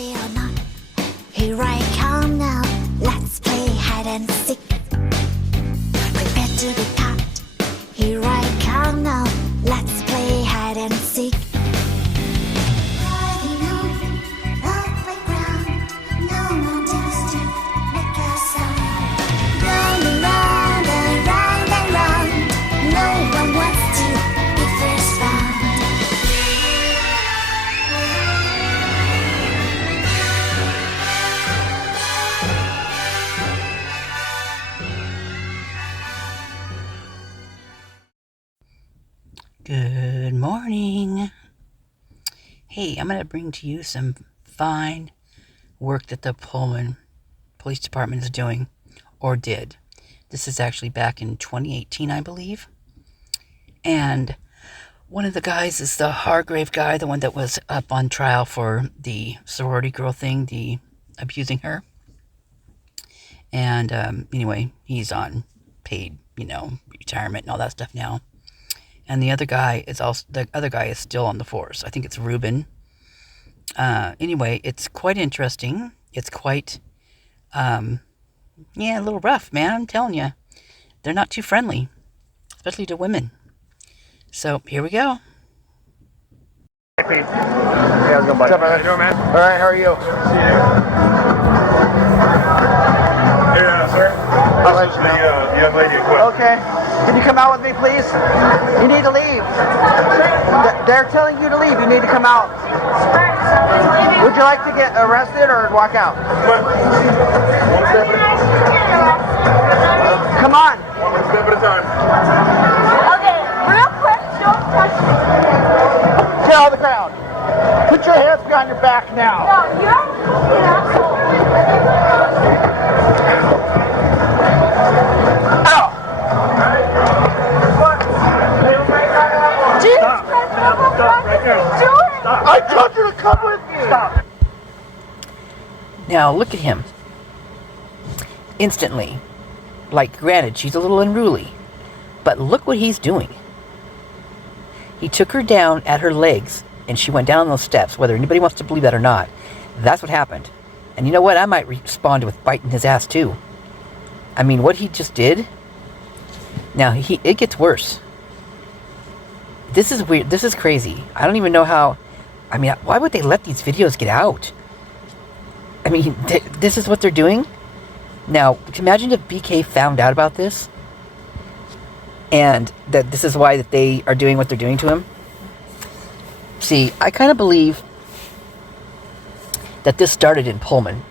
Ready or not, here I come now. Let's play hide and seek. Prepare to be caught. Here I come now. Let's play hide and seek. Riding on the playground, no one dares to make a sound. Round and round and round and round, no one wants to be first found. Good morning. Hey, I'm going to bring to you some fine work that the Pullman Police Department is doing, or did. This is actually back in 2018, I believe. And one of the guys is the Hargrave guy, the one that was up on trial for the sorority girl thing, the abusing her. And anyway, he's on paid, retirement and all that stuff now. And the other guy is still on the force. I think it's Ruben. Anyway, it's quite interesting. It's quite, a little rough, man. I'm telling you. They're not too friendly, especially to women. So, here we go. Hey, Pete. Hey, how's it going, buddy? What's up, man? How you doing, man? All right, how are you? Yeah, sir. I'll let you know. The young lady quit. Okay. Can you come out with me, please? You need to leave. They're telling you to leave. You need to come out. Would you like to get arrested or walk out? One step at a time. Come on. One step at a time. Okay, real quick, don't touch me. Tell the crowd. Put your hands behind your back now. No, you're an asshole. Ow! Jesus Christ, Stop right there. do it! I told you to come with me. Stop. Now, look at him. Instantly. Like, granted, she's a little unruly. But look what he's doing. He took her down at her legs, and she went down those steps, whether anybody wants to believe that or not. That's what happened. And you know what? I might respond with biting his ass, too. I mean, what he just did... Now, it gets worse. This is weird. This is crazy. I don't even know how... I mean, why would they let these videos get out? I mean, this is what they're doing? Now, imagine if BK found out about this, and that this is why that they are doing what they're doing to him. See, I kind of believe that this started in Pullman.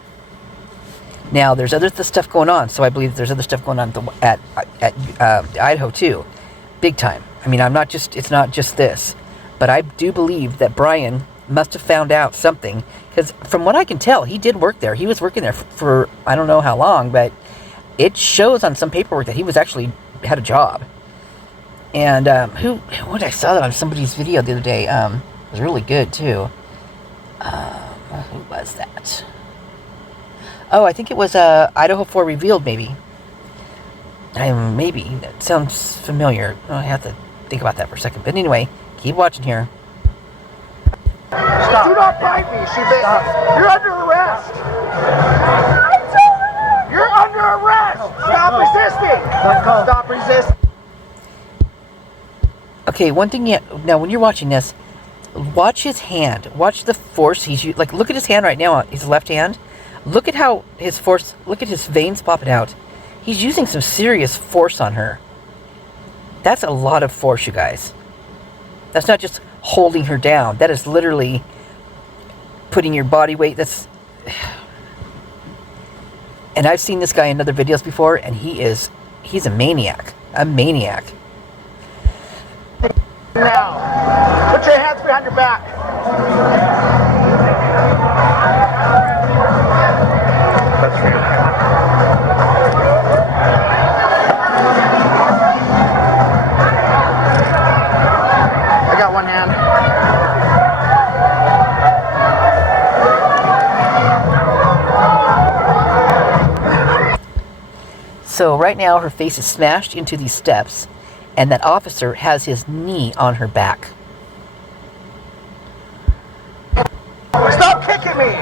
Now, there's other stuff going on, so I believe there's other stuff going on at Idaho too, big time. I mean, it's not just this, but I do believe that Brian must have found out something, because from what I can tell, he did work there. He was working there for I don't know how long, but it shows on some paperwork that he was actually had a job. And what I saw that on somebody's video the other day, was really good too. Who was that? Oh, I think it was IDAHO4 Revealed, maybe. Maybe. That sounds familiar. I have to think about that for a second. But anyway, keep watching here. Stop. Do not bite me. Stop. You're under arrest. You're under arrest. Stop resisting. Stop resisting. Okay, one thing now when you're watching this, watch his hand. Watch the force he's using. Like, look at his hand right now, his left hand. Look at how his force, look at his veins popping out. He's using some serious force on her. That's a lot of force, you guys. That's not just holding her down. That is literally putting your body weight. And I've seen this guy in other videos before, and he's a maniac. A maniac. Now, put your hands behind your back. That's for you. I got one hand. So right now her face is smashed into these steps, and that officer has his knee on her back. Stop Stop kicking me!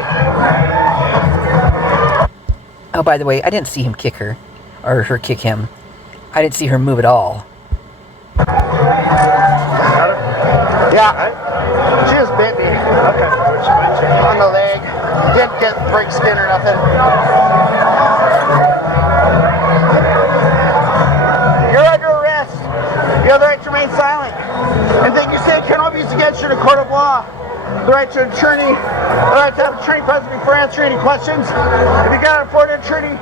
Oh, by the way, I didn't see him kick her. Or her kick him. I didn't see her move at all. Yeah. She just bit me. Okay. On the leg. Didn't get break skin or nothing. You're under arrest. You have the right to remain silent. Anything you say cannot be used against you in a court of law. The right to an attorney. The right to have an attorney present before answering any questions. If you got an afforded attorney,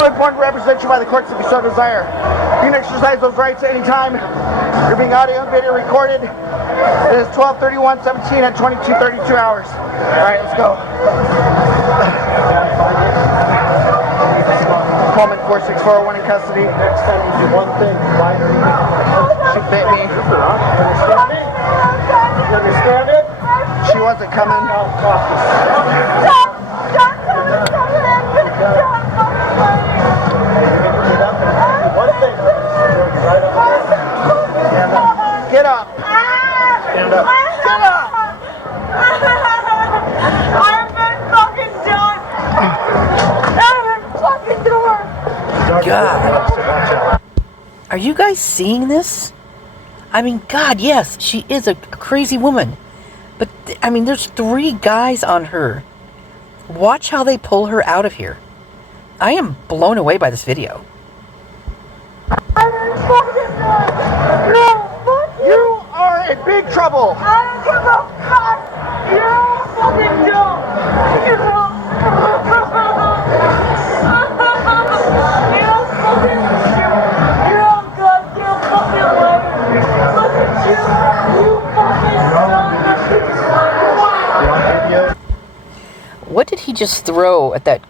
only one to represent you by the courts if you so desire. You can exercise those rights at any time. You're being audio and video recorded. It is 12/31/17 at 22:32 hours. All right, let's go. Pullman 4641 in custody. Next time you do one thing, why are you? She bit me. Understand me? You understand it? She wasn't coming. Stop coming. One thing. Right up there. Stand up. Get up. Stand up. Get up. I've been fucking done. Out of the fucking door. God. Are you guys seeing this? I mean, God, yes, she is a crazy woman. But, I mean, there's 3 guys on her. Watch how they pull her out of here. I am blown away by this video. I've been fucking done. No, fuck you. You are in big trouble. I don't give a fuck. You're fucking dumb. You're fucking you're a goddamn fucking liar. Look at you. You fucking son of a bitch. What did he just throw at that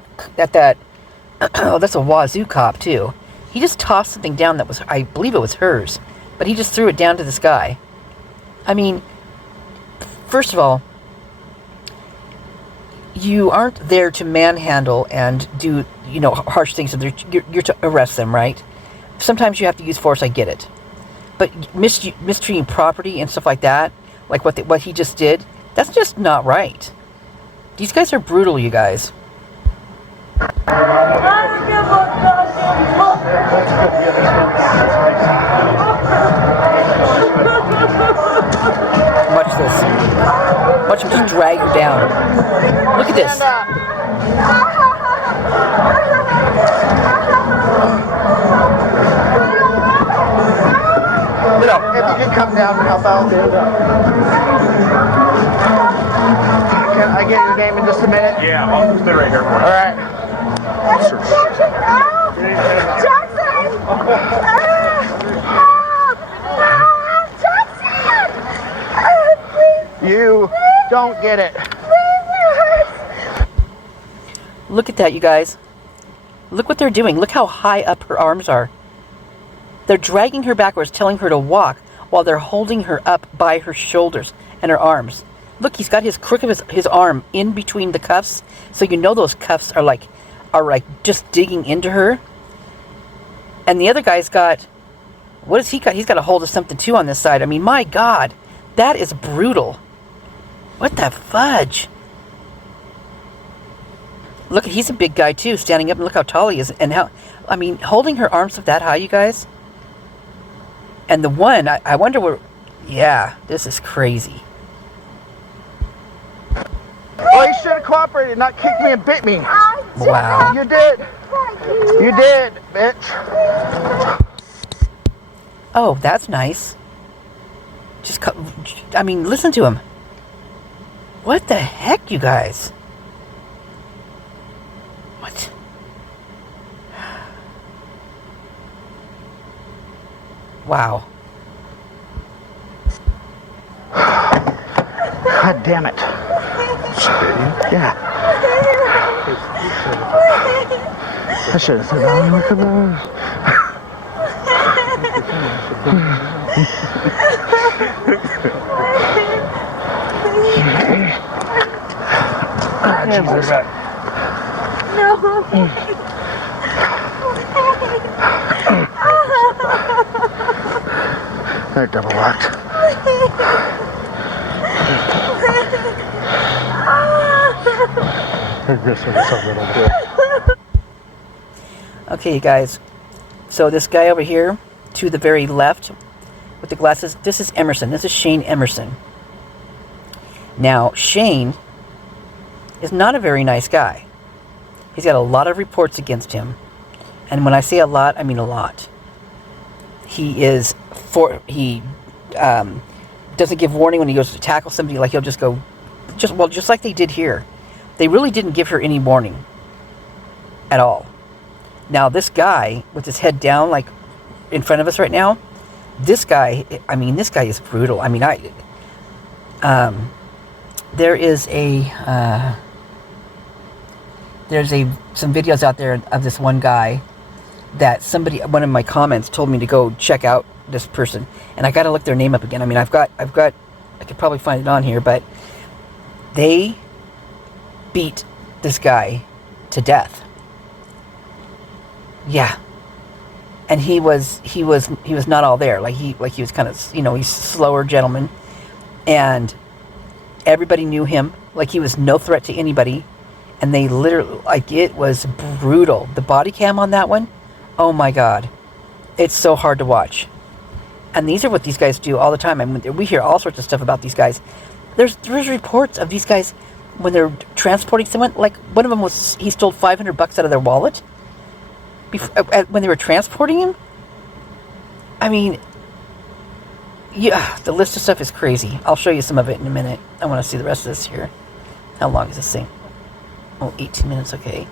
oh, that's a wazoo cop too. He just tossed something down that was, I believe it was hers, but he just threw it down to this guy. I mean, first of all, you aren't there to manhandle and do, harsh things. You're to arrest them, right? Sometimes you have to use force, I get it. But mistreating property and stuff like that, like what he just did, that's just not right. These guys are brutal, you guys. I don't give a goddamn fuck. Watch this. Watch him just drag her down. Look at this. Stand up. If you can come down and help out. Can I get your name in just a minute? Yeah, I'll stay right here for All you. right. You don't get it. Look at that, you guys. Look what they're doing. Look how high up her arms are. They're dragging her backwards, telling her to walk, while they're holding her up by her shoulders and her arms. Look, he's got his crook of his arm in between the cuffs, so you know those cuffs are like just digging into her. And the other guy's got, what has he got? He's got a hold of something too on this side. I mean, my God, that is brutal. What the fudge? Look, he's a big guy too, standing up, and look how tall he is, and how, I mean, holding her arms up that high, you guys. And the one, I wonder where, yeah, this is crazy. Well, you should have cooperated, not kicked me and bit me. Wow. You did. You did, bitch. Oh, that's nice. I mean, listen to him. What the heck, you guys? What? Wow. God damn it. Yeah. I should have said that. Look at that. Jesus. They're double locked. Okay, you guys. So this guy over here, to the very left, with the glasses, this is Emerson. This is Shane Emerson. Now, Shane is not a very nice guy. He's got a lot of reports against him. And when I say a lot, I mean a lot. He doesn't give warning when he goes to tackle somebody. Like, he'll just go, just like they did here. They really didn't give her any warning at all. Now, this guy with his head down, like in front of us right now, this guy is brutal. I mean, there's some videos out there of this one guy that one of my comments told me to go check out this person, and I got to look their name up again. I mean, I could probably find it on here, but they beat this guy to death. Yeah. And he was not all there. Like he was kind of, he's a slower gentleman, and everybody knew him. Like, he was no threat to anybody, and they literally, like, it was brutal. The body cam on that one, oh my God, it's so hard to watch. And these are what these guys do all the time. I mean, we hear all sorts of stuff about these guys. There's reports of these guys when they're transporting someone. Like, one of them he stole $500 out of their wallet when they were transporting him. I mean, yeah, the list of stuff is crazy. I'll show you some of it in a minute. I want to see the rest of this here. How long is this thing? Oh, 18 minutes, okay.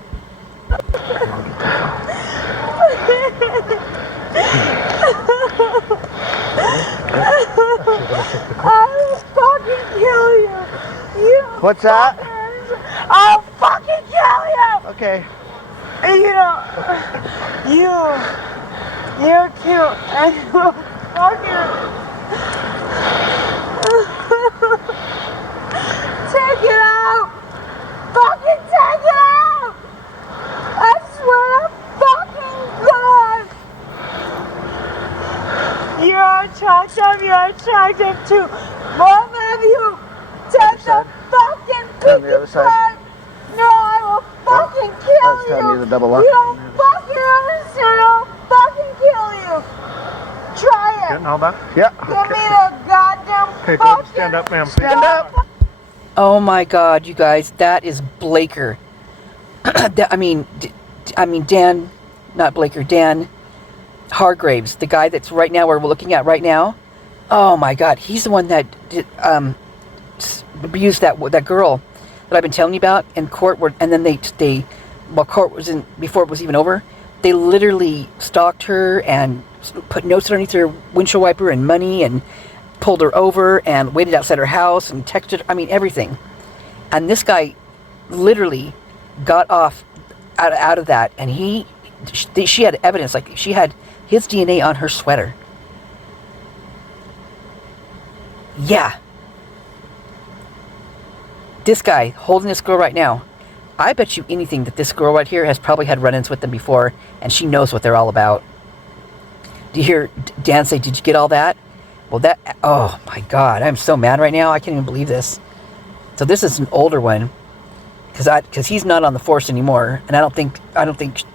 I'll fucking kill you. You What's that? fuckers. I'll fucking kill you. Okay. You're cute, and you'll fucking take it out. Fucking take it out. I swear to fucking God. You're attractive too. Both of you. Take the fucking On the other side. part. No, I will fucking I kill was telling you. you the double up. You don't fucking understand. I'll fucking kill you. Try it. Getting all that? Yeah. Give me the goddamn Okay, go ahead and stand up, ma'am. Stand up. Oh my God, you guys, that is Blaker. I mean, Dan, not Blaker, Dan Hargraves, the guy that's right now, where we're looking at right now. Oh my God, he's the one that abused that girl that I've been telling you about in court. And then while court was before it was even over, they literally stalked her and put notes underneath her windshield wiper and money, and pulled her over and waited outside her house and texted. I mean, everything. And this guy literally got off out of that, and she had evidence. Like, she had his DNA on her sweater. Yeah. This guy holding this girl right now, I bet you anything that this girl right here has probably had run-ins with them before, and she knows what they're all about. Do you hear Dan say, "Did you get all that?" Well, oh my God, I'm so mad right now. I can't even believe this. So this is an older one, because he's not on the force anymore, and I don't think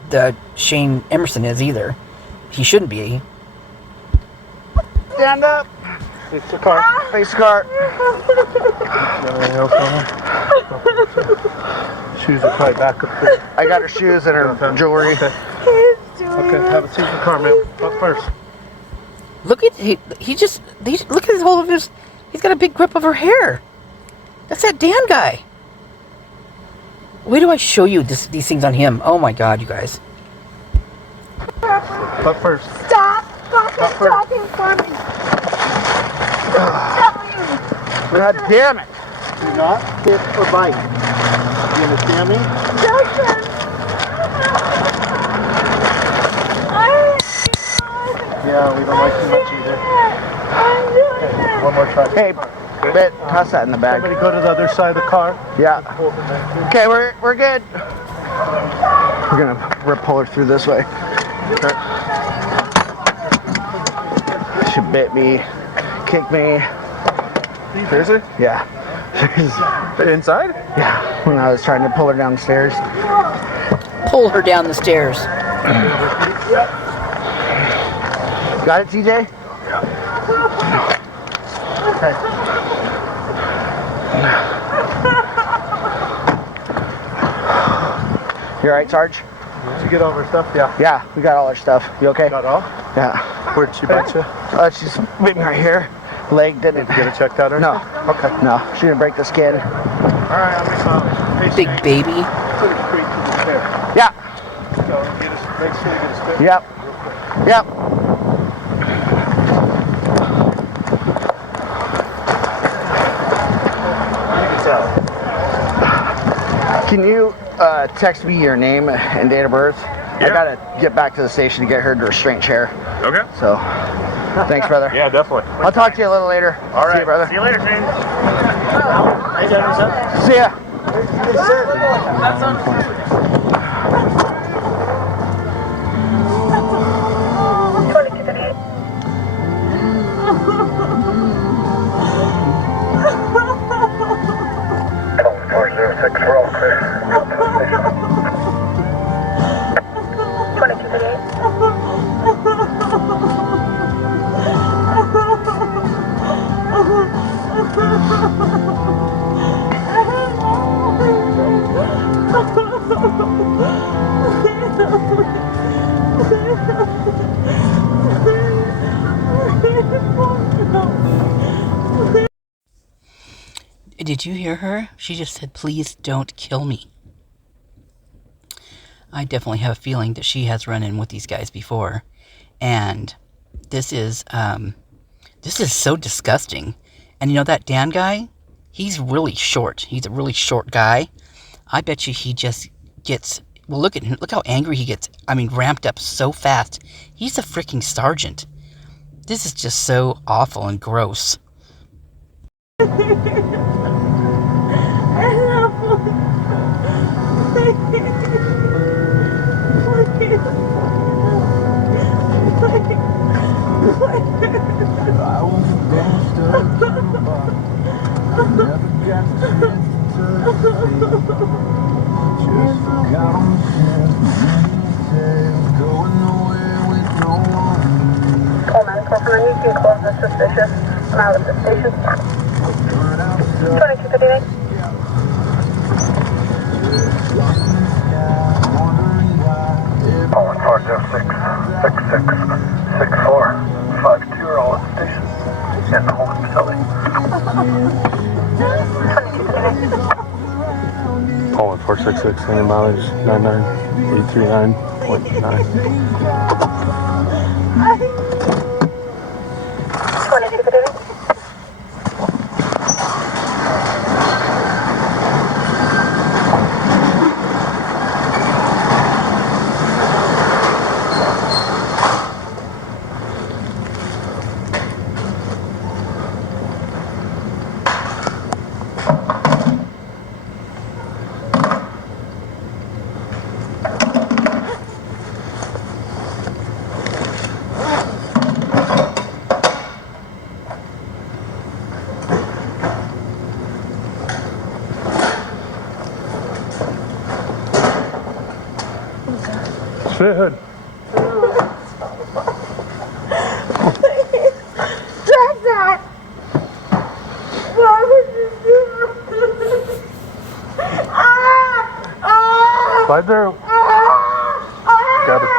the Shane Emerson is either. He shouldn't be. Stand up. Face the car. Face the car. Shoes are probably back up there. I got her shoes and her jewelry. Okay. He's doing Okay, have a seat in the car, ma'am. Up first. Look at look at his whole of his. He's got a big grip of her hair. That's that Dan guy. Wait till I show you these things on him. Oh my God, you guys. Up first. Stop fucking talking for me. God damn it. Do not hit or bite. You understand me? Justin. Yeah, we don't like too much either. I'm doing Okay, it. one more try. Hey, Bet, toss that in the bag. Somebody go to the other side of the car. Yeah. Hold it back here. Okay, we're good. We're gonna pull her through this way. She bit me, kicked me. Seriously? Yeah. Inside? Yeah. when I was trying to pull her down the stairs. Pull her down the stairs. Got it, TJ? Okay. You alright, Sarge? Did you get all of her stuff? Yeah. Yeah, we got all our stuff. You okay? Got all? Yeah. Where'd she bite you? She's bit me right here. Leg didn't. Did you get it checked out or No. Okay. No, she didn't break the skin. Alright, I'll be silent. Big baby. Put it straight to the chair. Yeah. So make sure you get a straight. Yep. Yep. You can tell. Can you text me your name and date of birth? I gotta get back to the station to get her to a restraint chair. Okay. So, thanks, brother. Yeah, definitely. I'll talk to you a little later. All right. See you, brother. See you later, Shane. See ya. We're all clear. 2238. Did you hear her? She just said, please don't kill me. I definitely have a feeling that she has run in with these guys before. And this is so disgusting. And you know that Dan guy? He's really short. He's a really short guy. I bet you he just gets... Well, look at him. Look how angry he gets. I mean, ramped up so fast. He's a freaking sergeant. This is just so awful and gross. Pullman, Pullman, you can close the suspicious. I'm out of the station. 2238. Pullman 406-6664-52 all at the station. In the Pullman facility. 2238. Pullman 466, any mileage 99839.9. 2238. Fit hood. Drag that! Why would you do that? Slide there. Grab it.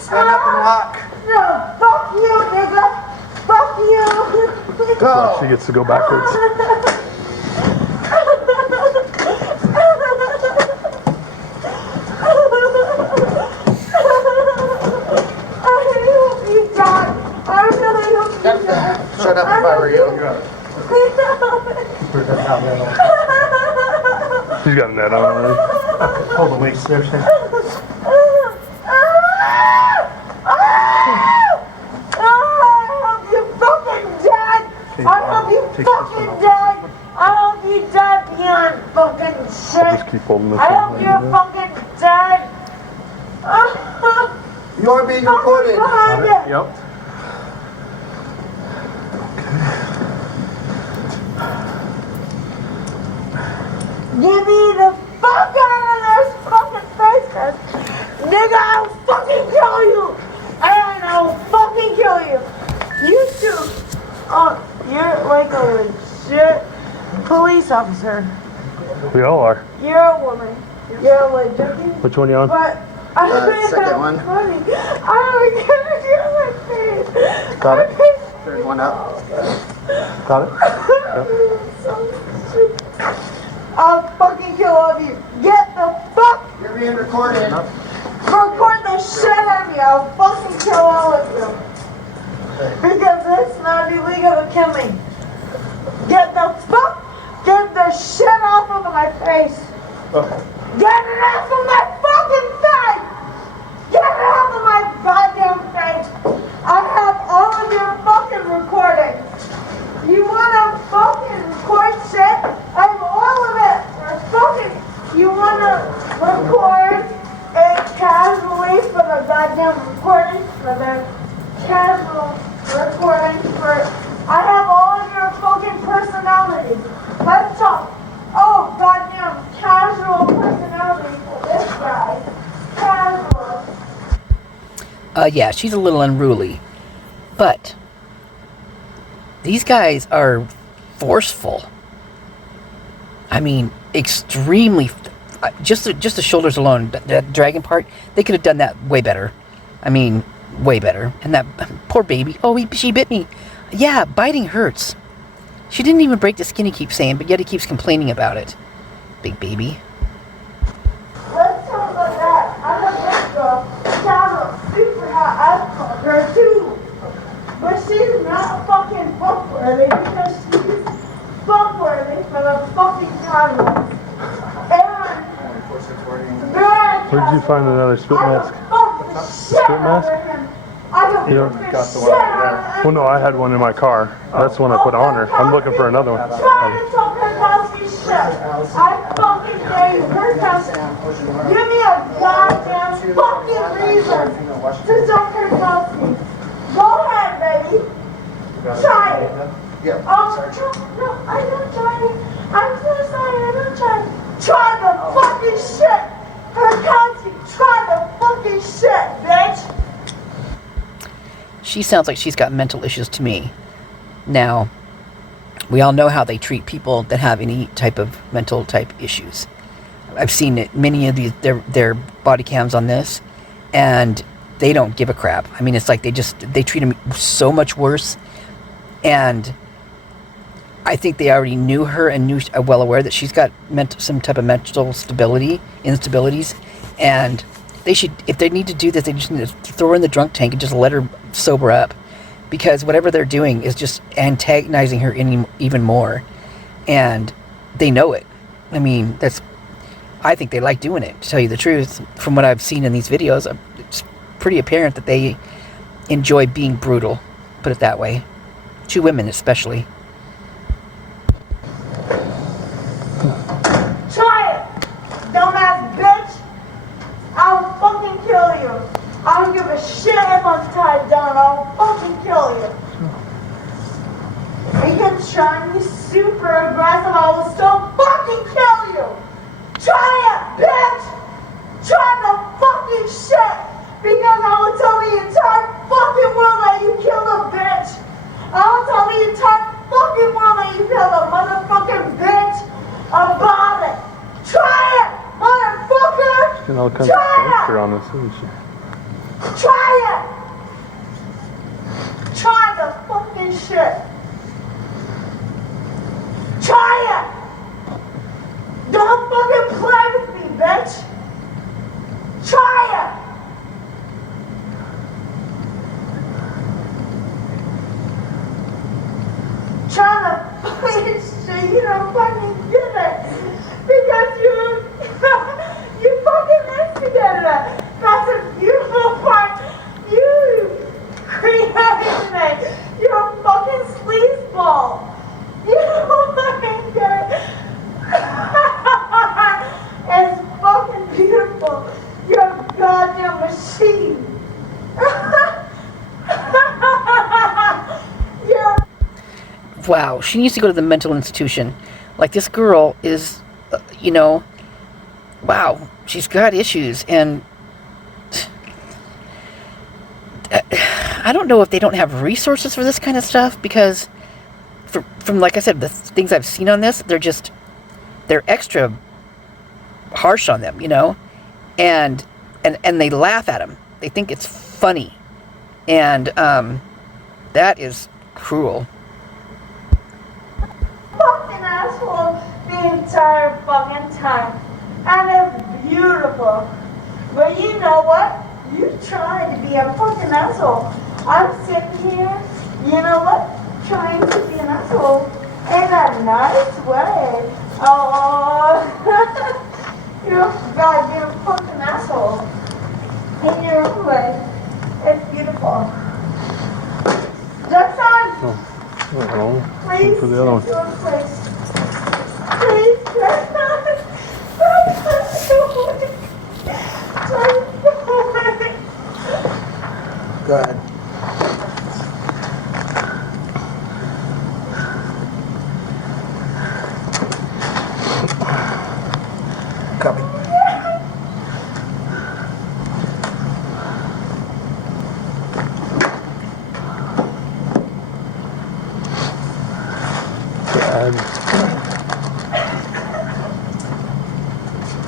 Stand up and walk. No, fuck you, nigga! Fuck you! Go. She gets to go backwards. Shut up if I were you. She's got a net on already. Hold the weights there, Shane. I'll just keep holding this I one. hope you're fucking dead. You You are being recorded. Behind it. Yep. Get me the fuck out of this fucking place, nigga, I'll fucking kill you! And I'll fucking kill you! You too! Oh, you're like a legit police officer. We all are. You're a woman. You're a legit. Which one you on? But I think second that's one. funny. I don't care if you're my face. Got it. Third one up. Got it? I'll fucking kill all of you. Get the fuck! You're being recorded. Record the shit out of me. I'll fucking kill all of you. Because it's not illegal to kill me. Get the shit off of my face. Get it off of my fucking face! Get it off of my goddamn face! I have all of your fucking recordings. You wanna fucking record shit? I have all of it. You wanna record it casually for the goddamn recording? For the casual recording for... I have all of your fucking personalities. Let's talk. Oh, goddamn casual personality for this guy. Casual. Yeah, she's a little unruly. But these guys are forceful. I mean, extremely. Just the shoulders alone, that dragon part, they could have done that way better. I mean, way better. And that poor baby. Oh, she bit me. Yeah, biting hurts. She didn't even break the skin, he keeps saying, but yet he keeps complaining about it. Big baby. Let's talk about that. I have this girl. Casual. Super hot. I've called her too. But she's not fucking fuckworthy because she's fuckworthy for the fucking casual. Where did you find another spit mask? Spit mask? Yeah. Got the one right Well, no, I had one in my car. That's the one I put on her. I'm looking for another one. Try to talk Herkowski shit. I fucking dare you, Herkowski. Give me a goddamn fucking reason to talk Herkowski. Go ahead, baby. Try it. Yeah. No, I don't try it. I'm so sorry, I don't try it. Try the fucking shit. Herkowski, try the fucking shit, bitch. She sounds like she's got mental issues to me. Now, we all know how they treat people that have any type of mental type issues. I've seen it, many of these their body cams on this, and they don't give a crap. I mean, it's like they treat them so much worse. And I think they already knew her and are well aware that she's got some type of mental instabilities, and they should, if they need to do this, they just need to throw her in the drunk tank and just let her sober up, because whatever they're doing is just antagonizing her even more, and they know it. I mean, I think they like doing it, to tell you the truth. From what I've seen in these videos, it's pretty apparent that they enjoy being brutal, put it that way, to women especially. Try it, dumbass bitch. I'll fucking kill you. I don't give a shit if I'm tied down. I'll fucking kill you. You can try me super aggressive. I will still fucking kill you. Try it, bitch. Try the fucking shit. Because I will tell the entire fucking world that you killed a bitch. I will tell the entire fucking world that you killed a motherfucking bitch about it. Try it, motherfucker. Getting all kinds of gangster on this, isn't she? Try it. Try the fucking shit. Try it. Don't fucking play with me, bitch. Try it. Try the fucking shit. You don't fucking get it. Because you fucking instigated it. That's a beautiful part. You created it. You're a fucking sleazeball. You fucking get it. It's fucking beautiful. You're a goddamn machine. wow, she needs to go to the mental institution. Like, this girl is, you know, wow, she's got issues. And I don't know if they don't have resources for this kind of stuff, because from like I said, the things I've seen on this, they're extra harsh on them, you know, and they laugh at them. They think it's funny, and that is cruel. Fucking asshole the entire fucking time. And it's beautiful. But you know what? You try to be a fucking asshole. I'm sitting here, you know what? Trying to be an asshole in a nice way. Oh, you're a goddamn fucking asshole in your own way. It's beautiful. Jackson! Oh, Please, for the other one. to a place. Please, Jackson! Go ahead. Copy.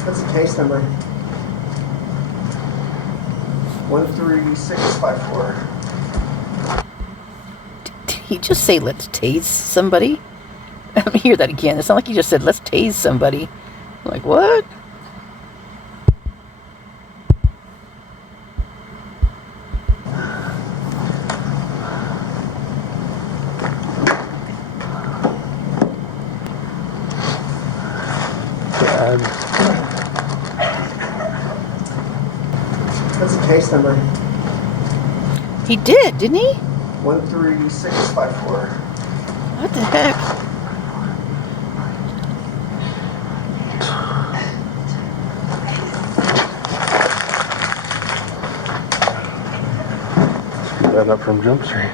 What's the case number? 13654. Did he just say, let's tase somebody? Let me hear that again. It's not like he just said, let's tase somebody. I'm like, what? What's the case number? He did, didn't he? 13654. What the heck? That up from Jump Street.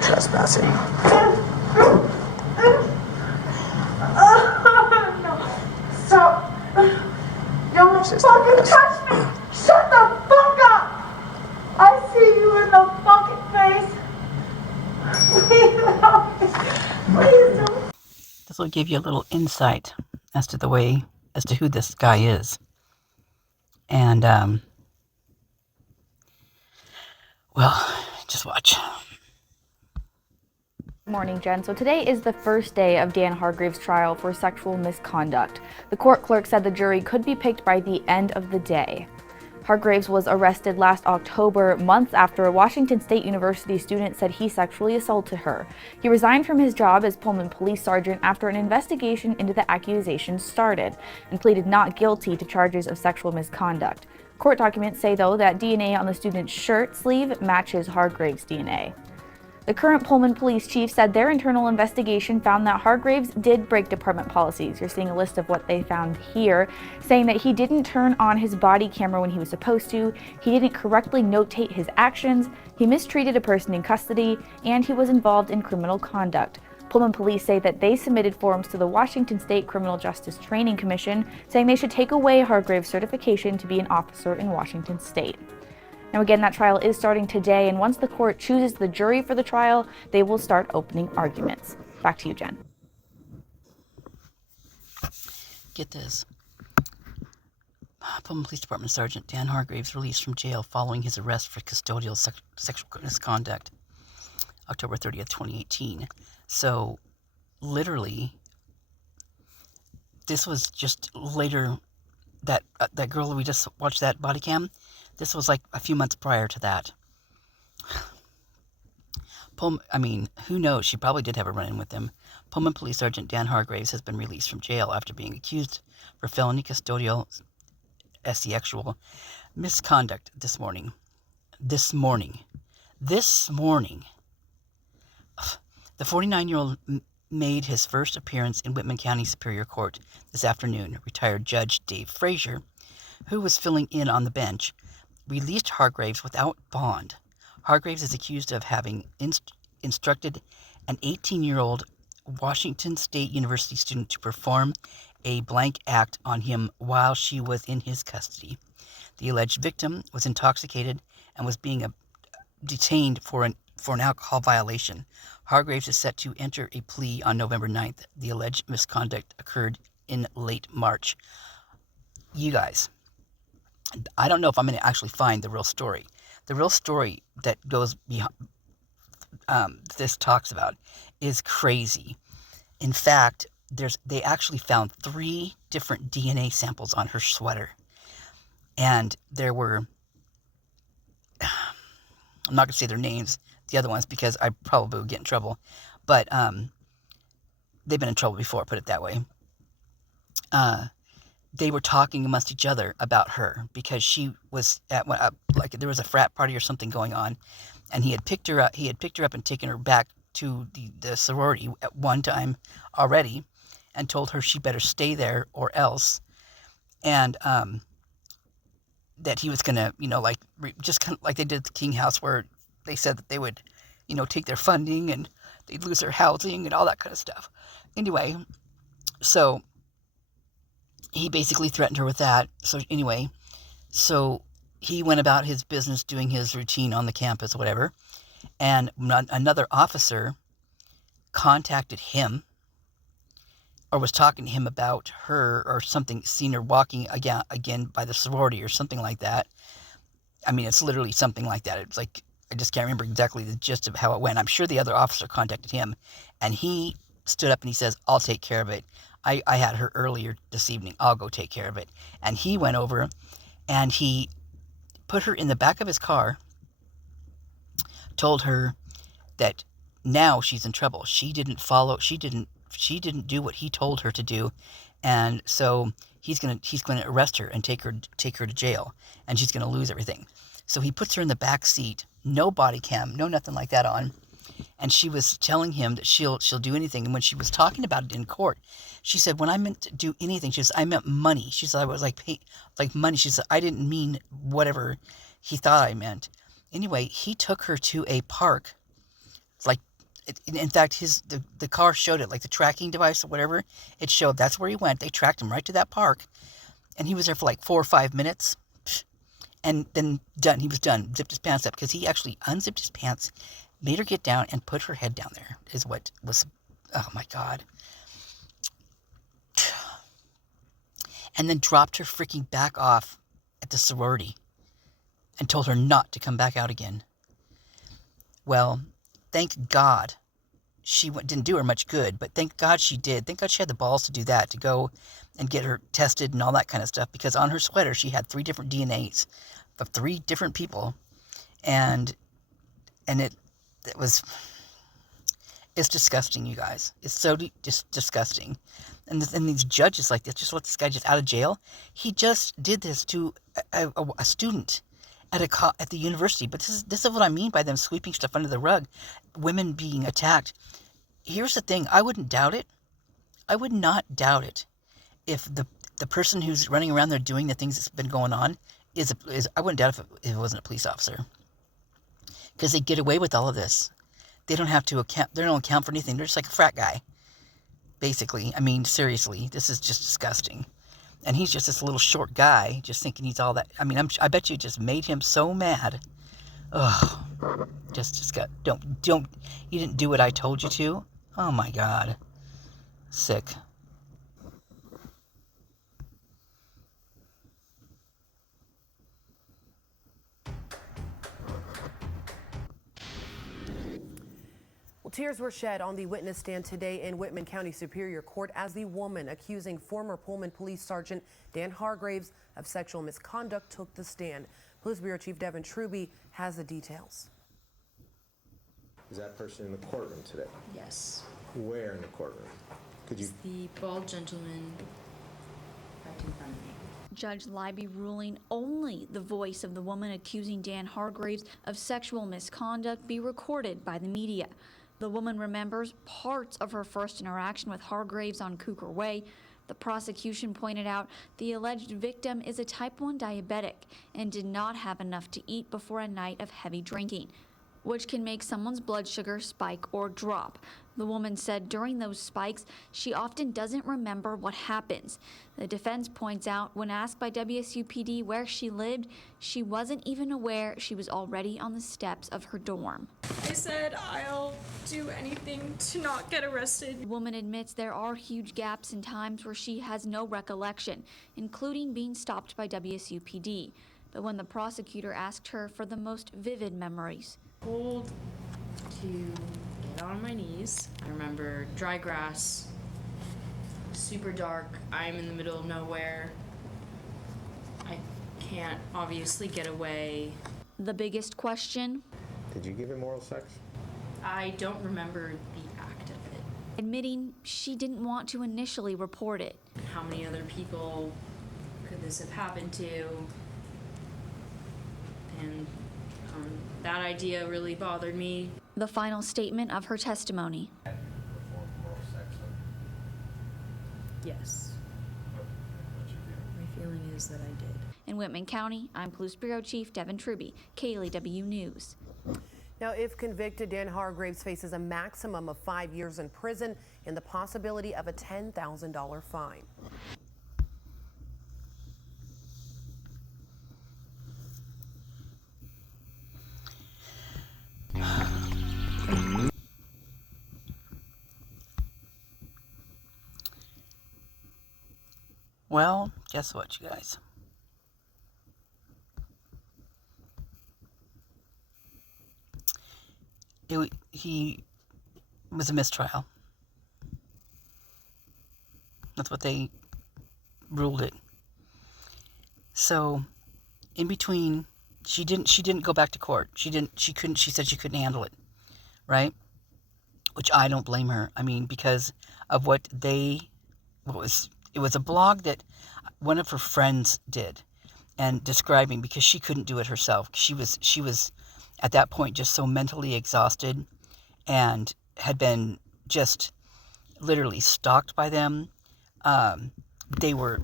Trespassing. Stop. Don't fucking touch me. Shut the fuck up. I see you in the fucking face. Please don't. This will give you a little insight as to who this guy is. And, well, just watch. Morning, Jen. So today is the first day of Dan Hargrave's trial for sexual misconduct. The court clerk said the jury could be picked by the end of the day. Hargraves was arrested last October, months after a Washington State University student said he sexually assaulted her. He resigned from his job as Pullman police sergeant after an investigation into the accusations started and pleaded not guilty to charges of sexual misconduct. Court documents say, though, that DNA on the student's shirt sleeve matches Hargraves' DNA. The current Pullman police chief said their internal investigation found that Hargraves did break department policies. You're seeing a list of what they found here, saying that he didn't turn on his body camera when he was supposed to, he didn't correctly notate his actions, he mistreated a person in custody, and he was involved in criminal conduct. Pullman police say that they submitted forms to the Washington State Criminal Justice Training Commission, saying they should take away Hargraves' certification to be an officer in Washington State. Now again, that trial is starting today, and once the court chooses the jury for the trial, they will start opening arguments. Back to you, Jen. Get this. Pullman Police Department Sergeant Dan Hargraves released from jail following his arrest for custodial sexual misconduct, October 30th, 2018. So, literally, this was just later, that girl that we just watched, that body cam, this was like a few months prior to that. Who knows? She probably did have a run-in with him. Pullman Police Sergeant Dan Hargraves has been released from jail after being accused for felony custodial sexual misconduct this morning. The 49-year-old made his first appearance in Whitman County Superior Court this afternoon. Retired Judge Dave Frazier, who was filling in on the bench, released Hargraves without bond. Hargraves is accused of having instructed an 18-year-old Washington State University student to perform a blank act on him while she was in his custody. The alleged victim was intoxicated and was being detained for an alcohol violation. Hargraves is set to enter a plea on November 9th. The alleged misconduct occurred in late March. You guys, I don't know if I'm going to actually find the real story. The real story that goes behind this talks about is crazy. In fact, they actually found 3 different DNA samples on her sweater. And there were, I'm not going to say their names, the other ones, because I probably would get in trouble. But they've been in trouble before, put it that way. They were talking amongst each other about her because she was at like there was a frat party or something going on, and he had picked her up and taken her back to the sorority at one time already, and told her she better stay there or else, and that he was gonna, just kind of like they did at the King House, where they said that they would, take their funding and they'd lose their housing and all that kind of stuff. Anyway, so he basically threatened her with that. So anyway, he went about his business doing his routine on the campus, whatever, and another officer contacted him, or was talking to him about her or something, seen her walking again by the sorority or something like that. I mean, it's literally something like that. It's like, I just can't remember exactly the gist of how it went. I'm sure the other officer contacted him, and he stood up and he says, "I'll take care of it. I had her earlier this evening. I'll go take care of it." And he went over and he put her in the back of his car, told her that now she's in trouble. She didn't do what he told her to do, and so he's gonna arrest her and take her to jail, and she's gonna lose everything. So he puts her in the back seat, no body cam, no nothing like that on, and she was telling him that she'll do anything. And when she was talking about it in court, she said, "When I meant to do anything," she said, "I meant money." She said, "I was like money." She said, "I didn't mean whatever he thought I meant." Anyway, he took her to a park. In fact, the car showed it, like the tracking device or whatever. It showed that's where he went. They tracked him right to that park, and he was there for like 4 or 5 minutes, and then done. He was done. Zipped his pants up, because he actually unzipped his pants, made her get down, and put her head down there. Is what was, oh my God. And then dropped her freaking back off at the sorority, and told her not to come back out again. Well, thank God she didn't do her much good, but thank God she did. Thank God she had the balls to do that, to go and get her tested and all that kind of stuff, because on her sweater she had 3 different DNAs of 3 different people, and it's disgusting, you guys. It's so just disgusting. And these judges like this just let this guy just out of jail. He just did this to a student at the university. But this is what I mean by them sweeping stuff under the rug. Women being attacked. Here's the thing. I wouldn't doubt it. I would not doubt it if the person who's running around there doing the things that's been going on is I wouldn't doubt if it wasn't a police officer. Because they get away with all of this. They don't have to account. They don't account for anything. They're just like a frat guy, basically. I mean, seriously, this is just disgusting. And he's just this little short guy, just thinking he's all that. I mean, I bet you it just made him so mad. Ugh. Just got, you didn't do what I told you to? Oh my God. Sick. Well, tears were shed on the witness stand today in Whitman County Superior Court as the woman accusing former Pullman Police Sergeant Dan Hargraves of sexual misconduct took the stand. Police Bureau Chief Devin Truby has the details. Is that person in the courtroom today? Yes. Where in the courtroom? Could you? It's the bald gentleman right in front of me. Judge Libby ruling only the voice of the woman accusing Dan Hargraves of sexual misconduct be recorded by the media. The woman remembers parts of her first interaction with Hargraves on Cooker Way. The prosecution pointed out the alleged victim is a type 1 diabetic and did not have enough to eat before a night of heavy drinking, which can make someone's blood sugar spike or drop. The woman said during those spikes, she often doesn't remember what happens. The defense points out when asked by WSUPD where she lived, she wasn't even aware she was already on the steps of her dorm. I said, I'll do anything to not get arrested. The woman admits there are huge gaps in times where she has no recollection, including being stopped by WSUPD. But when the prosecutor asked her for the most vivid memories, Told to get on my knees. I remember dry grass, super dark. I'm in the middle of nowhere. I can't obviously get away. the biggest question, Did you give him oral sex? I don't remember the act of it. admitting she didn't want to initially report it. How many other people could this have happened to? And that idea really bothered me. The final statement of her testimony. Yes. My feeling is that I did. In Whitman County, I'm Police Bureau Chief Devin Truby, KLEW News. Now, if convicted, Dan Hargraves faces a maximum of 5 years in prison and the possibility of a $10,000 fine. Well, guess what, you guys? He was a mistrial. That's what they ruled it. So, in between, she didn't go back to court. She said she couldn't handle it, right? Which I don't blame her. I mean, because of it was a blog that one of her friends did, and describing, because she couldn't do it herself. She was at that point just so mentally exhausted and had been just literally stalked by them. They were,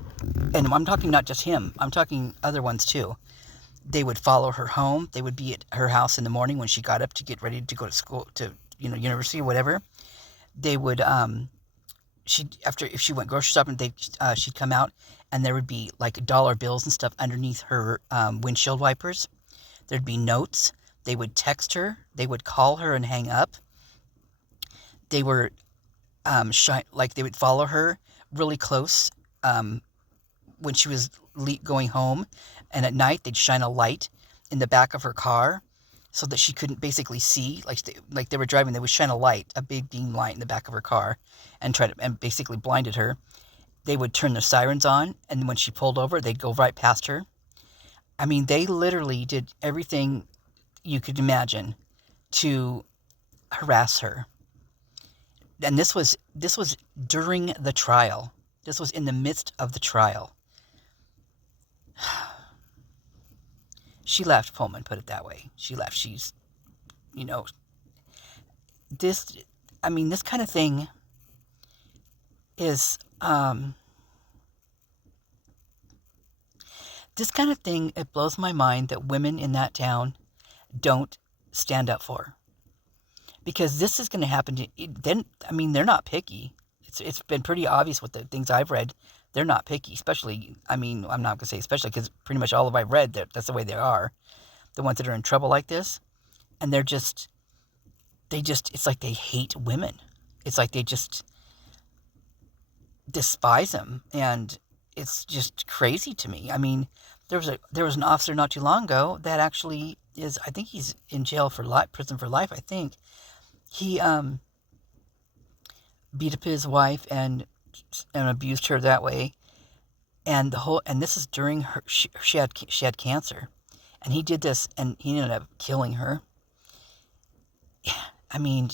and I'm talking not just him, I'm talking other ones too. They would follow her home. They would be at her house in the morning when she got up to get ready to go to school, to university or whatever. They would if she went grocery shopping, she'd come out and there would be like dollar bills and stuff underneath her windshield wipers. There'd be notes. They would text her. They would call her and hang up. They were they would follow her really close when she was going home, and at night they'd shine a light in the back of her car so that she couldn't basically see. Like they were driving, they would shine a big beam light in the back of her car, and basically blinded her. They would turn their sirens on, and when she pulled over, they'd go right past her. I mean, they literally did everything you could imagine to harass her. And this was during the trial. This was in the midst of the trial. She left Pullman, put it that way. She left. She's, this kind of thing is, it blows my mind that women in that town don't stand up for. Because this is going to happen to them. I mean, they're not picky. It's been pretty obvious with the things I've read. they're not picky, especially, I mean, I'm not going to say especially because pretty much all of I've read, that's the way they are. The ones that are in trouble like this. And it's like they hate women. It's like they just despise them. And it's just crazy to me. I mean, there was an officer not too long ago that actually I think he's in jail for life, prison for life, I think. He beat up his wife and abused her that way. And this is during she had cancer. And he did this, and he ended up killing her. I mean,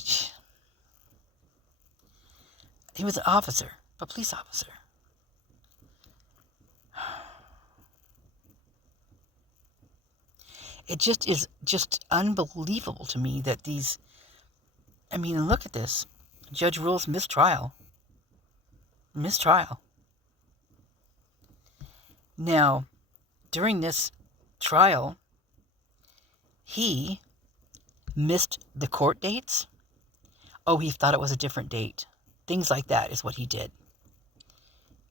he was an officer, a police officer. It just is just unbelievable to me that these, I mean, look at this. Judge rules mistrial. Mistrial. Now, during this trial, he missed the court dates. Oh, he thought it was a different date. Things like that is what he did.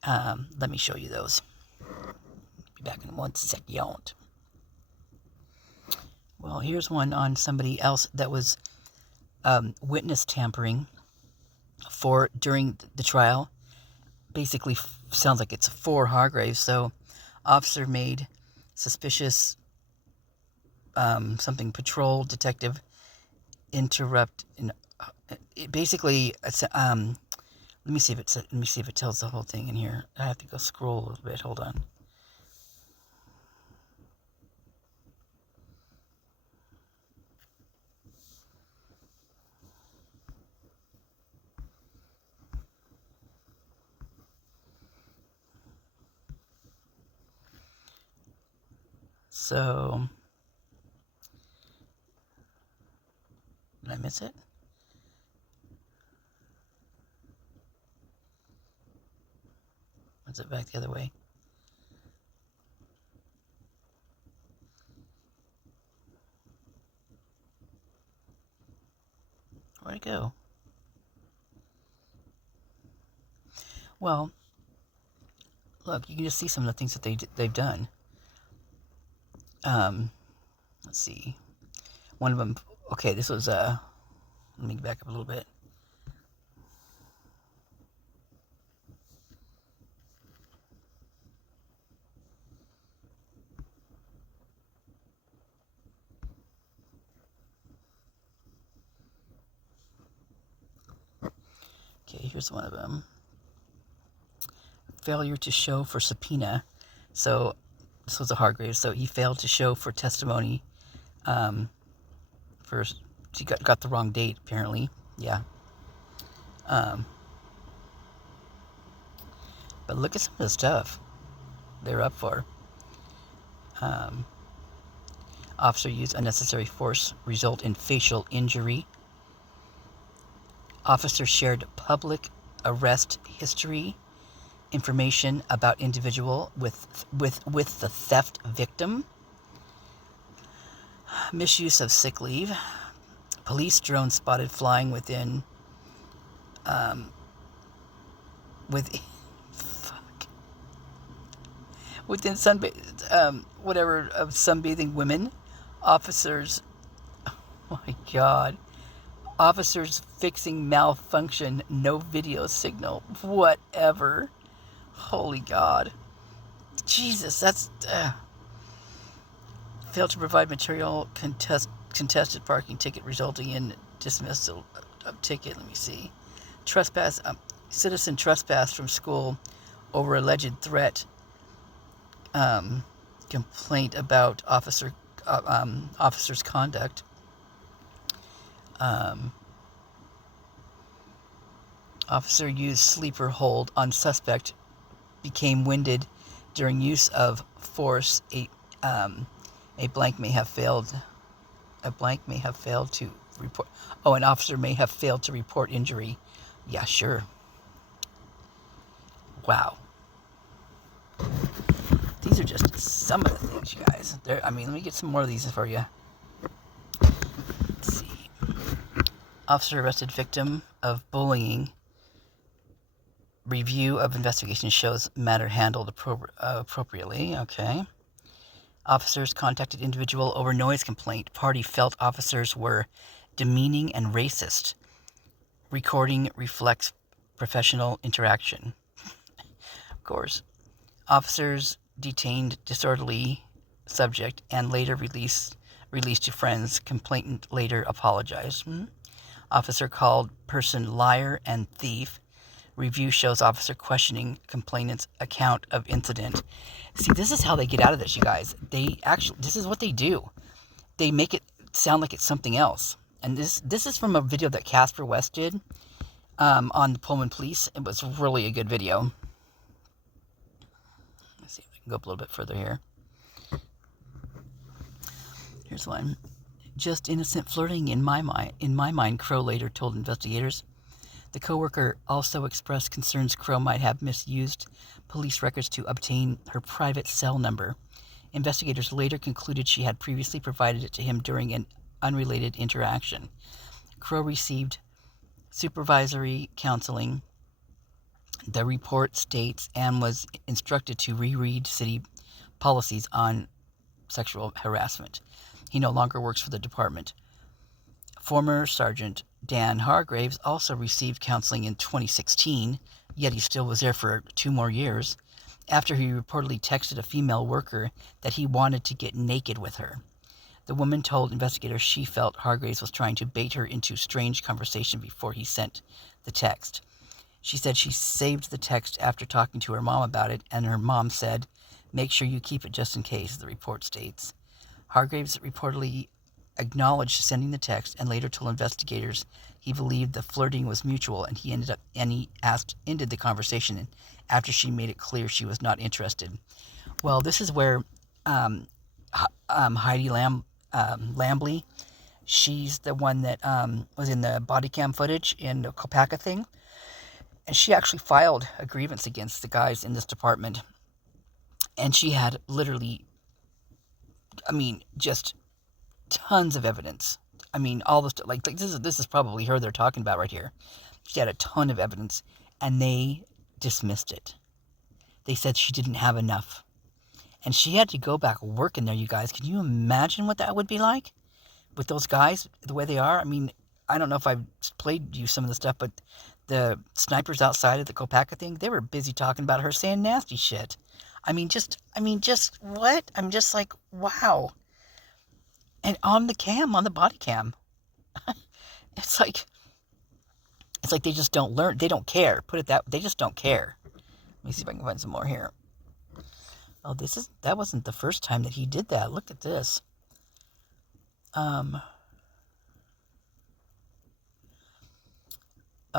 Let me show you those. Be back in 1 second. Well, here's one on somebody else that was witness tampering during the trial. Basically, sounds like it's for Hargraves. So, officer made suspicious something patrol detective interrupt. Basically, let me see if it tells the whole thing in here. I have to go scroll a little bit. Hold on. So, did I miss it? Is it back the other way? Where'd it go? Well, look, you can just see some of the things that they've done. Let's see. One of them, okay, this was, let me back up a little bit. Okay, here's one of them. Failure to show for subpoena. So, this was a Hargraves, so he failed to show for testimony. He got the wrong date, apparently. Yeah. But look at some of the stuff they're up for. Officer used unnecessary force, result in facial injury. Officer shared public arrest history information about individual with the theft victim. Misuse of sick leave. Police drone spotted flying within sunbathing women. Officers, oh my God. Officers fixing malfunction, no video signal, whatever. Holy God. Jesus, that's... Failed to provide material, contested parking ticket resulting in dismissal of ticket. Let me see. Trespass, citizen trespass from school over alleged threat. Complaint about officer's conduct. Officer used sleeper hold on suspect, became winded during use of force. A blank may have failed. A blank may have failed to report. Oh, an officer may have failed to report injury. Yeah, sure. Wow. These are just some of the things, you guys. Let me get some more of these for you. Let's see. Officer arrested victim of bullying Review of investigation shows matter handled appropriately. Okay. Officers contacted individual over noise complaint. Party felt officers were demeaning and racist. Recording reflects professional interaction. Of course. Officers detained disorderly subject and later released to friends. Complainant later apologized. Officer called person liar and thief. Review shows officer questioning complainant's account of incident. See, this is how they get out of this, you guys. This is what they do. They make it sound like it's something else. And this is from a video that Casper West did on the Pullman police. It was really a good video. Let's see if I can go up a little bit further here. Here's one. Just innocent flirting in my mind, Crow later told investigators. The coworker also expressed concerns Crow might have misused police records to obtain her private cell number. Investigators later concluded she had previously provided it to him during an unrelated interaction. Crow received supervisory counseling, the report states, and was instructed to reread city policies on sexual harassment. He no longer works for the department. Former Sergeant Dan Hargraves also received counseling in 2016, yet he still was there for 2 more years, after he reportedly texted a female worker that he wanted to get naked with her. The woman told investigators she felt Hargraves was trying to bait her into strange conversation before he sent the text. She said she saved the text after talking to her mom about it, and her mom said, "Make sure you keep it just in case," the report states. Hargraves reportedly acknowledged sending the text and later told investigators he believed the flirting was mutual, and he ended the conversation after she made it clear she was not interested. Well, this is where Heidi Lambley, she's the one that was in the body cam footage in the Kopaka thing, and she actually filed a grievance against the guys in this department, and she had literally, just tons of evidence. All this, like this is probably her they're talking about right here. She had a ton of evidence, and they dismissed it. They said she didn't have enough, and she had to go back working there. You guys, can you imagine what that would be like with those guys the way they are? I don't know if I've played you some of the stuff, but the snipers outside of the Kopaka thing, they were busy talking about her saying nasty shit. Just what? I'm just like, wow. And on the body cam, it's like they just don't learn. They don't care. They just don't care. Let me see if I can find some more here. Oh, that wasn't the first time that he did that. Look at this. Of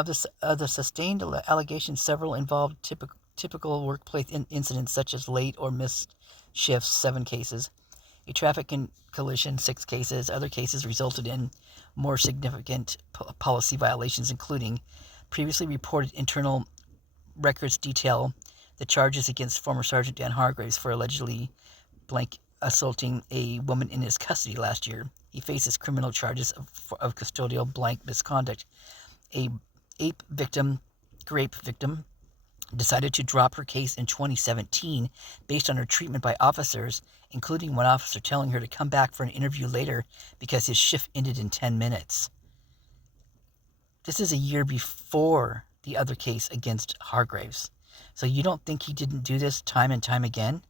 the sustained allegations, several involved typical workplace incidents such as late or missed shifts, 7 cases. A traffic collision, 6 cases. Other cases resulted in more significant policy violations, including previously reported internal records detail the charges against former Sergeant Dan Hargraves for allegedly assaulting a woman in his custody last year. He faces criminal charges of custodial misconduct. A grape victim decided to drop her case in 2017 based on her treatment by officers, including one officer telling her to come back for an interview later because his shift ended in 10 minutes. This is a year before the other case against Hargraves. So you don't think he didn't do this time and time again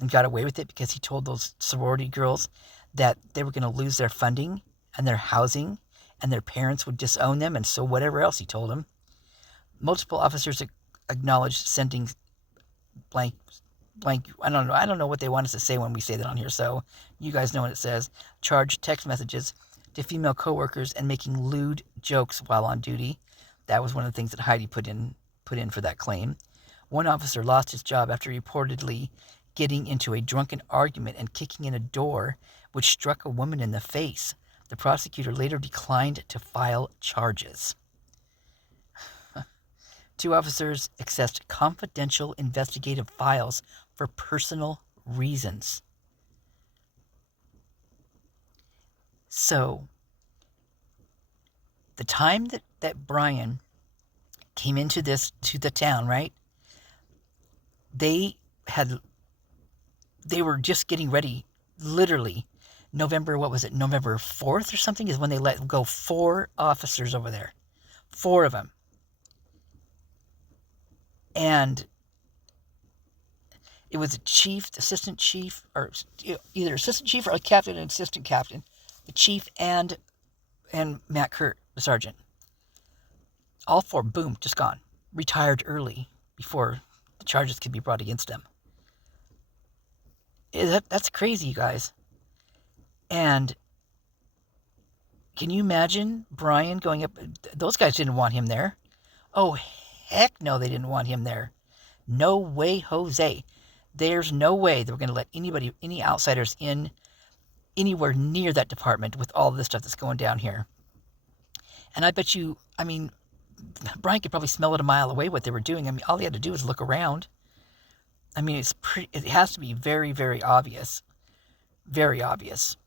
and got away with it because he told those sorority girls that they were going to lose their funding and their housing and their parents would disown them, and so whatever else he told them. Multiple officers acknowledged sending blank. I don't know what they want us to say when we say that on here, so you guys know what it says. Charged text messages to female coworkers and making lewd jokes while on duty. That was one of the things that Heidi put in for that claim. One officer lost his job after reportedly getting into a drunken argument and kicking in a door, which struck a woman in the face. The prosecutor later declined to file charges. 2 officers accessed confidential investigative files for personal reasons. So, the time that Brian came to the town, right? They were just getting ready, literally. November 4th or something is when they let go 4 officers over there. 4 of them. And it was a chief, assistant chief, or either assistant chief or a captain and assistant captain. The chief and Matt Kurt, the sergeant. All 4, boom, just gone. Retired early before the charges could be brought against them. That's crazy, you guys. And can you imagine Brian going up? Those guys didn't want him there. Oh, heck no, they didn't want him there. No way, Jose. There's no way they were going to let any outsiders in anywhere near that department with all this stuff that's going down here. And I bet you, Brian could probably smell it a mile away what they were doing. All he had to do was look around. It has to be very, very obvious. Very obvious.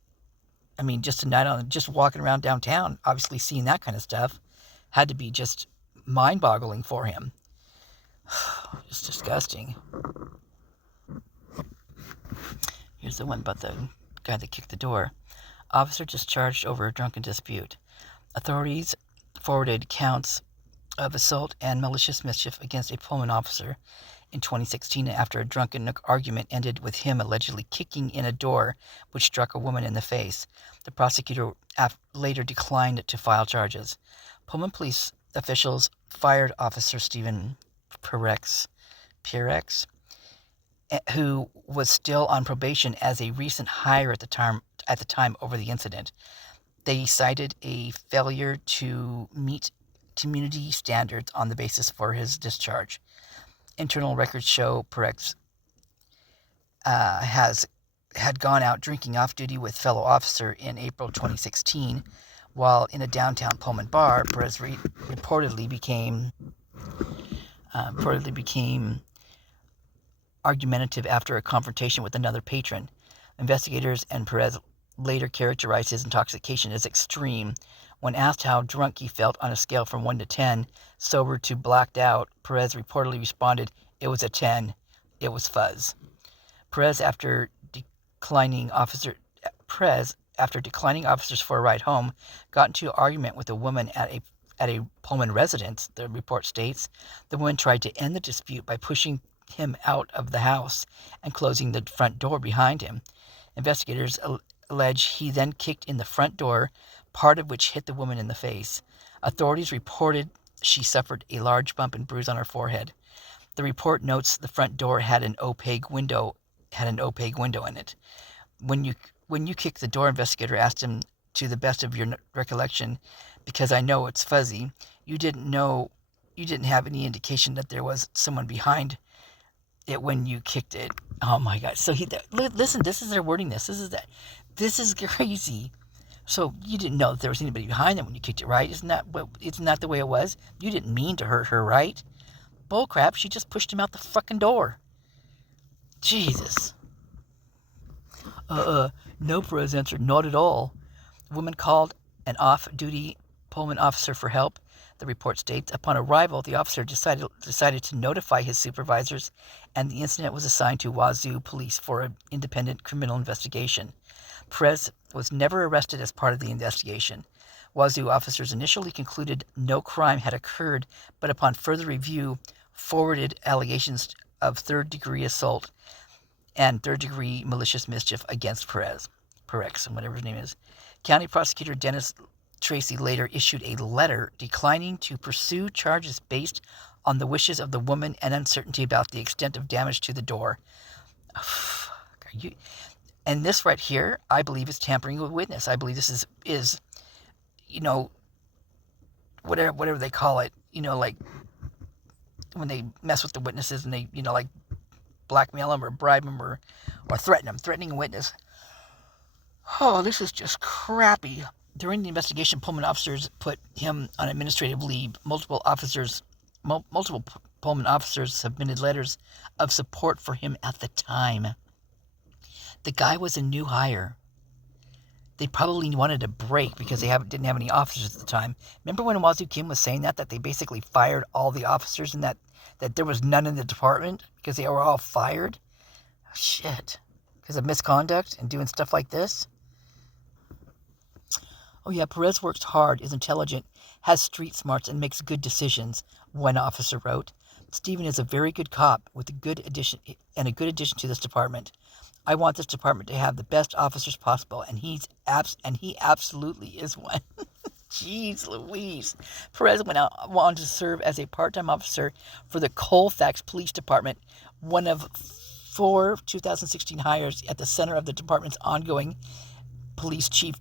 Just tonight just walking around downtown, obviously seeing that kind of stuff had to be just mind-boggling for him. It's disgusting. Here's the one about the guy that kicked the door. Officer discharged over a drunken dispute. Authorities forwarded counts of assault and malicious mischief against a Pullman officer in 2016 after a drunken argument ended with him allegedly kicking in a door which struck a woman in the face. The prosecutor later declined to file charges. Pullman police officials fired Officer Stephen Perex, who was still on probation as a recent hire at the time over the incident. They cited a failure to meet community standards on the basis for his discharge. Internal records show Perex had gone out drinking off duty with fellow officer in April 2016, while in a downtown Pullman bar. Perez reportedly became argumentative after a confrontation with another patron. Investigators and Perez later characterized his intoxication as extreme. When asked how drunk he felt on a scale from 1 to 10, sober to blacked out, Perez reportedly responded, "It was a 10. It was fuzz." Perez, after declining officers for a ride home, got into an argument with a woman at a Pullman residence, the report states. The woman tried to end the dispute by pushing him out of the house and closing the front door behind him. Investigators allege he then kicked in the front door, part of which hit the woman in the face. Authorities reported she suffered a large bump and bruise on her forehead. The report notes the front door had an opaque window in it. When you kicked the door, investigator asked him, to the best of your recollection, because I know it's fuzzy, you didn't have any indication that there was someone behind it when you kicked it. Oh my God. So listen, this is their wording. This is crazy. So you didn't know that there was anybody behind them when you kicked it, right? Isn't that the way it was? You didn't mean to hurt her, right? Bullcrap, she just pushed him out the fucking door. Jesus. No, Perez answered, not at all. The woman called an off-duty Pullman officer for help. The report states, upon arrival, the officer decided to notify his supervisors, and the incident was assigned to Wazoo Police for an independent criminal investigation. Perez was never arrested as part of the investigation. Wazoo officers initially concluded no crime had occurred, but upon further review, forwarded allegations of third-degree assault and third-degree malicious mischief against Perex, whatever his name is. County Prosecutor Dennis Tracy later issued a letter declining to pursue charges based on the wishes of the woman and uncertainty about the extent of damage to the door. And this right here, I believe, is tampering with witness. I believe this is whatever they call it, like when they mess with the witnesses and they, like blackmail them or bribe them or threaten them, threatening a witness. Oh, this is just crappy. During the investigation, Pullman officers put him on administrative leave. Multiple Pullman officers submitted letters of support for him at the time. The guy was a new hire. They probably wanted a break because they didn't have any officers at the time. Remember when Wazoo Kim was saying that they basically fired all the officers and that there was none in the department because they were all fired? Shit. Because of misconduct and doing stuff like this? Oh yeah, Perez works hard, is intelligent, has street smarts, and makes good decisions, one officer wrote. Stephen is a very good cop with a good addition to this department. I want this department to have the best officers possible, and he absolutely is one. Jeez Louise. Perez went on to serve as a part-time officer for the Colfax Police Department, one of 4 2016 hires at the center of the department's ongoing police chief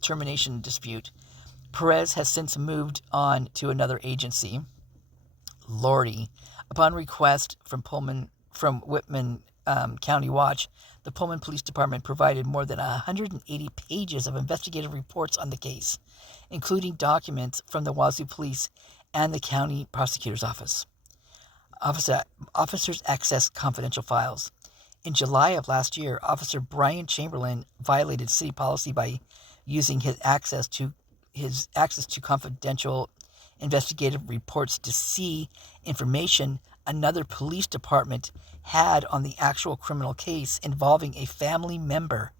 termination dispute. Perez has since moved on to another agency. Lordy. Upon request from Whitman County Watch, the Pullman Police Department provided more than 180 pages of investigative reports on the case, including documents from the Wazoo Police and the County Prosecutor's Office. Officers accessed confidential files. In July of last year, Officer Brian Chamberlain violated city policy by using his access to confidential investigative reports to see information another police department had on the actual criminal case involving a family member.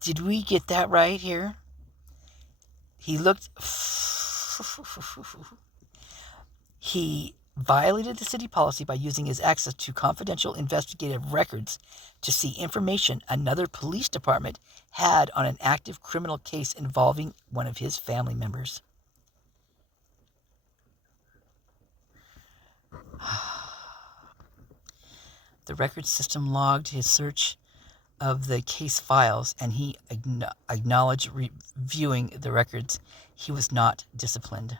Did we get that right here? He violated the city policy by using his access to confidential investigative records to see information another police department had on an active criminal case involving one of his family members. The record system logged his search of the case files, and he acknowledged reviewing the records. He was not disciplined.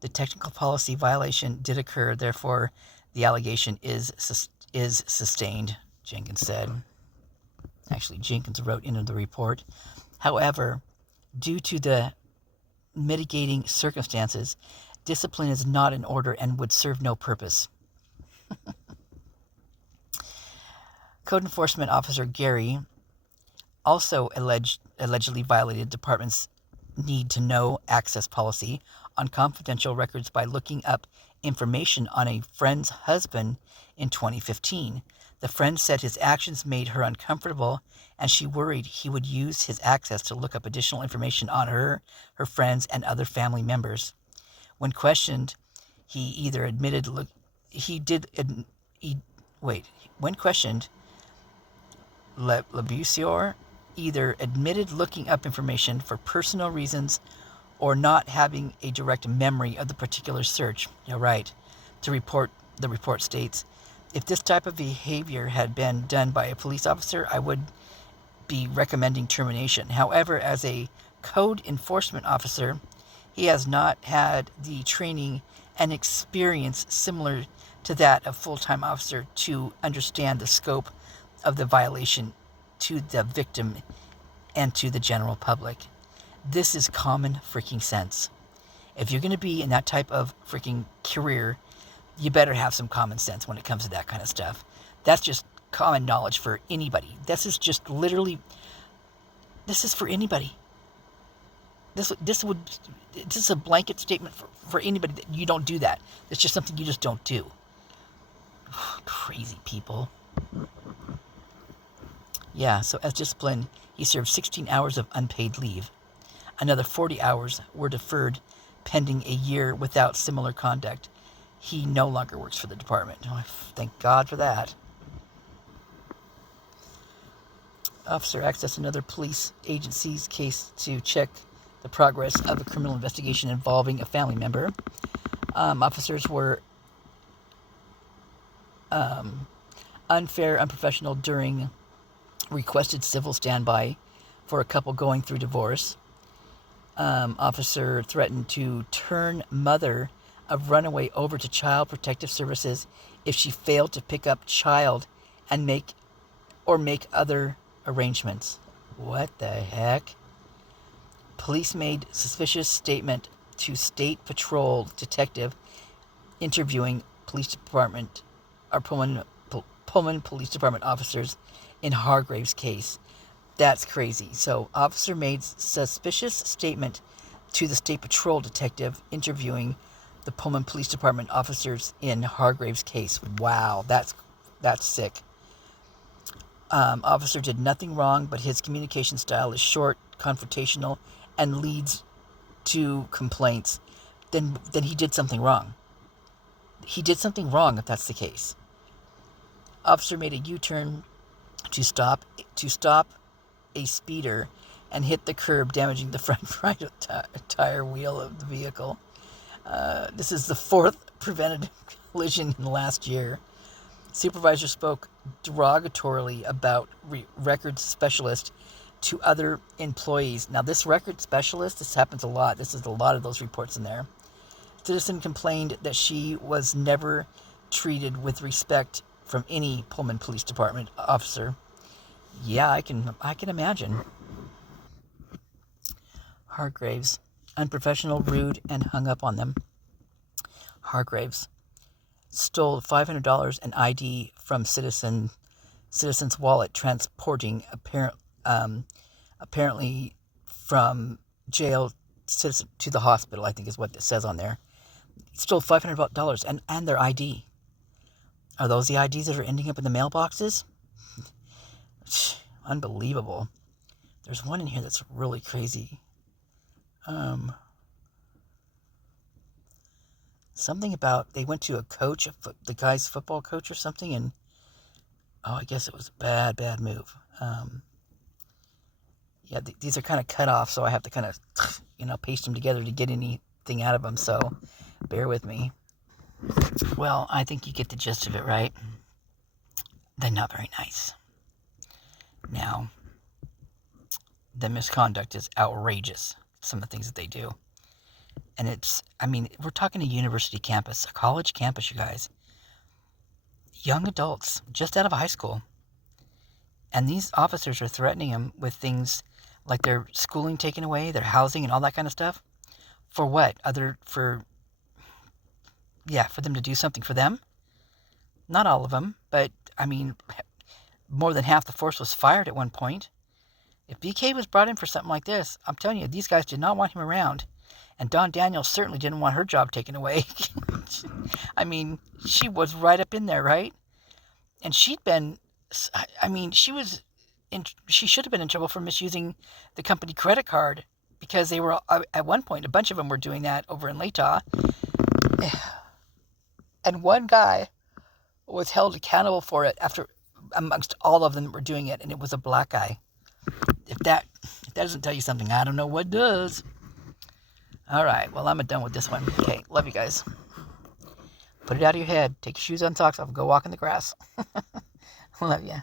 The technical policy violation did occur, therefore the allegation is sustained, Jenkins said. Actually, Jenkins wrote into the report. However, due to the mitigating circumstances, discipline is not in order and would serve no purpose. Code Enforcement Officer Gary also allegedly violated the department's need to know access policy on confidential records by looking up information on a friend's husband in 2015. The friend said his actions made her uncomfortable, and she worried he would use his access to look up additional information on her friends, and other family members. When questioned, Labusier either admitted looking up information for personal reasons or not having a direct memory of the particular search. You're right. The report states, if this type of behavior had been done by a police officer, I would be recommending termination. However, as a code enforcement officer, he has not had the training and experience similar to that of full-time officer to understand the scope of the violation to the victim and to the general public. This is common freaking sense. If you're going to be in that type of freaking career, you better have some common sense when it comes to that kind of stuff. That's just common knowledge for anybody. This is for anybody. This is a blanket statement for anybody that you don't do that. It's just something you just don't do. Crazy people. Yeah, so as discipline, he served 16 hours of unpaid leave. Another 40 hours were deferred pending a year without similar conduct. He no longer works for the department. Oh, thank God for that. Officer accessed another police agency's case to check the progress of a criminal investigation involving a family member. Officers were unfair, unprofessional during requested civil standby for a couple going through divorce. Officer threatened to turn mother of runaway over to Child Protective Services if she failed to pick up child and make other arrangements. What the heck? Police made suspicious statement to State Patrol detective interviewing police department or Pullman Police Department officers in Hargrave's case. That's crazy. So, officer made suspicious statement to the state patrol detective interviewing the Pullman Police Department officers in Hargraves' case. Wow, that's sick. Officer did nothing wrong, but his communication style is short, confrontational, and leads to complaints. Then he did something wrong. He did something wrong if that's the case. Officer made a U-turn to stop a speeder and hit the curb, damaging the front right tire wheel of the vehicle. This is the 4th preventative collision in the last year. Supervisor spoke derogatorily about records specialist to other employees. Now, this record specialist, this happens a lot. This is a lot of those reports in there. Citizen complained that she was never treated with respect from any Pullman Police Department officer. Yeah, I can imagine. Hargraves, unprofessional, rude, and hung up on them. Hargraves stole $500 and ID from citizen's wallet, transporting apparently from jail to the hospital, I think is what it says on there. He stole $500 and their ID. Are those the IDs that are ending up in the mailboxes? Unbelievable. There's one in here that's really crazy. Something about they went to a coach, the guy's football coach or something, and I guess it was a bad move. Yeah, these are kind of cut off, so I have to kind of, paste them together to get anything out of them, so bear with me. Well, I think you get the gist of it, right? They're not very nice. Now, the misconduct is outrageous, some of the things that they do. And we're talking a university campus, a college campus, you guys. Young adults, just out of high school. And these officers are threatening them with things like their schooling taken away, their housing and all that kind of stuff. For what? For them to do something for them? Not all of them, but, more than half the force was fired at one point. If BK was brought in for something like this, I'm telling you, these guys did not want him around. And Dawn Daniels certainly didn't want her job taken away. She was right up in there, right? And she'd been, she should have been in trouble for misusing the company credit card, because they were, at one point, a bunch of them were doing that over in Latah. And one guy was held accountable for it amongst all of them that were doing it, and it was a black guy. If that doesn't tell you something, I don't know what does. All right, well, I'm done with this one. Okay, love you guys. Put it out of your head. Take your shoes and socks off and go walk in the grass. Love ya.